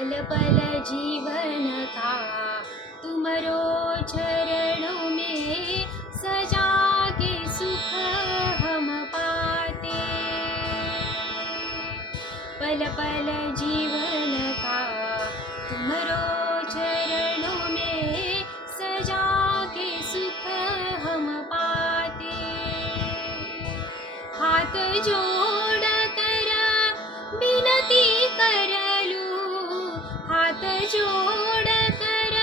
पल पल जीवन का तुमरो चरणों में सजा के सुख हम पाते। पल पल जीवन का तुमरो चरणों में सजा के सुख हम पाते। हाथ जोड़ कर विनती कर लूं, हाथ जोड़ कर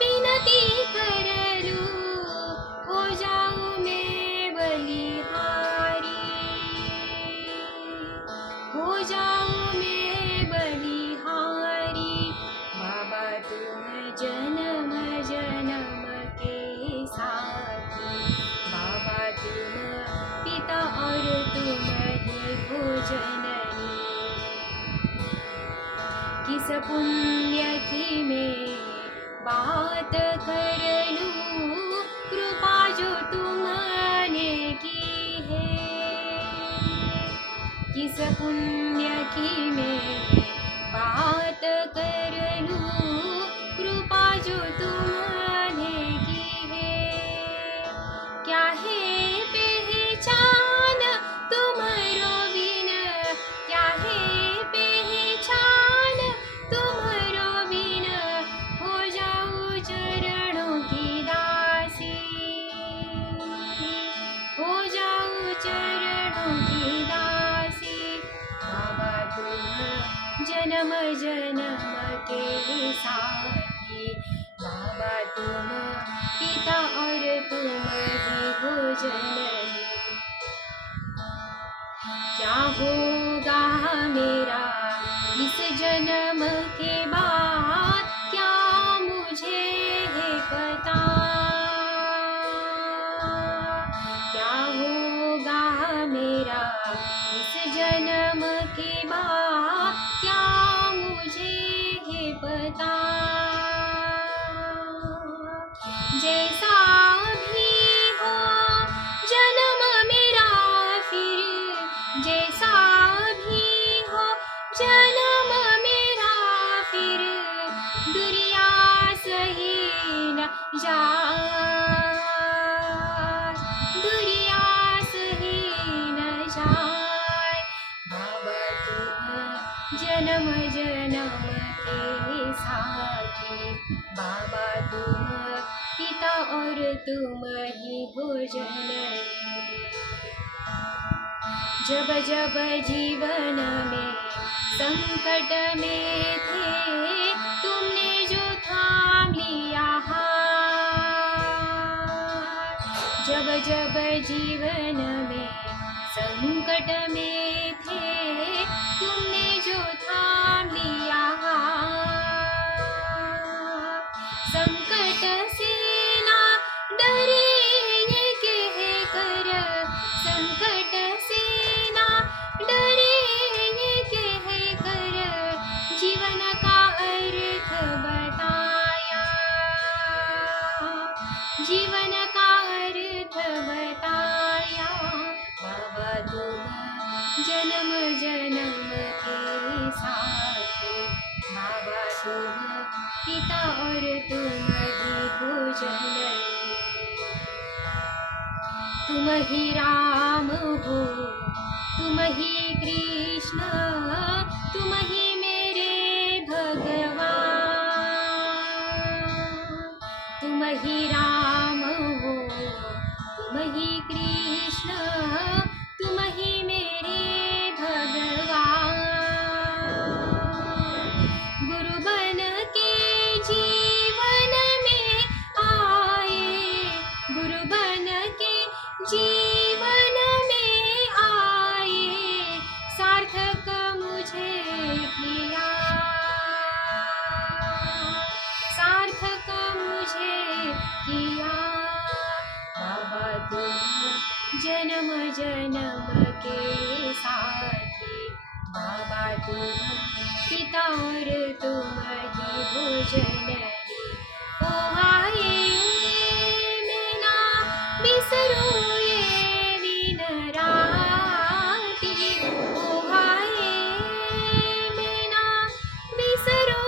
विनती कर लूं, हो जाऊं मैं बलिहारी, हो जाऊं मैं बलिहारी। बाबा तुम जन्म जन्म के साथी, बाबा तुम पिता और तुम ही हो जननी। किस पुण्य की मैं बात कर लूं, कृपा जो तुमने की है। किस पुण्य की मैं बात कर लूं, कृपा जो तुमने की है। क्या है पहचान तुम्हारो बिन, क्या है पहचान तुम्हारो बिन, हो जाऊं चरणों की दासी, हो जाऊं चरणों की दासी। बाबा तुम जन्म जन्म के साथी, बाबा तुम पिता और तुम ही हो जननी। क्या होगा मेरा इस जन्म के बाद, क्या मुझे है पता। क्या होगा मेरा इस जन्म के बाद, क्या मुझे है पता। जैसा भी हो जन्म मेरा फिर, जैसा भी हो जन्म मेरा फिर, दुनिया सही न जाए, दुनिया सही न जाए। बाबा तुम जन्म जन्म के साथी, बाबा तुम पिता और तुम ही हो जननी। जब जब जीवन में संकट में थे, तुमने जो थाम लिया हाथ। जब जब जीवन में संकट में थे, तुमने जो थाम लिया हाथ। संकट से ना डरे ये कह कर, संकट से ना डरे ये कह कर, जीवन का अर्थ बताया, जीवन का अर्थ बताया। बाबा तुम जन्म जन्म के साथी, बाबा तुम पिता और तुम ही हो जननी। तुम ही राम हो, तुम ही कृष्ण, तुम ही मेरे भगवान। तुम ही राम हो, तुम ही कृष्ण, तुम ही मेरे भगवान। गुरु बन के जीवन में आए, गुरु बन के जीवन में आए, सार्थक मुझे किया, सार्थक मुझे किया। बाबा तुम जन्म जन्म के साथी, बाबा तुम पिता और तुम ही हो जननी। ओ आए मैं ना बिसरूं ये दिन राती, ओ आए मैं ना बिसरूं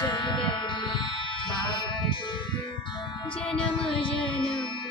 जननी बाबा तुम जन्म जन्म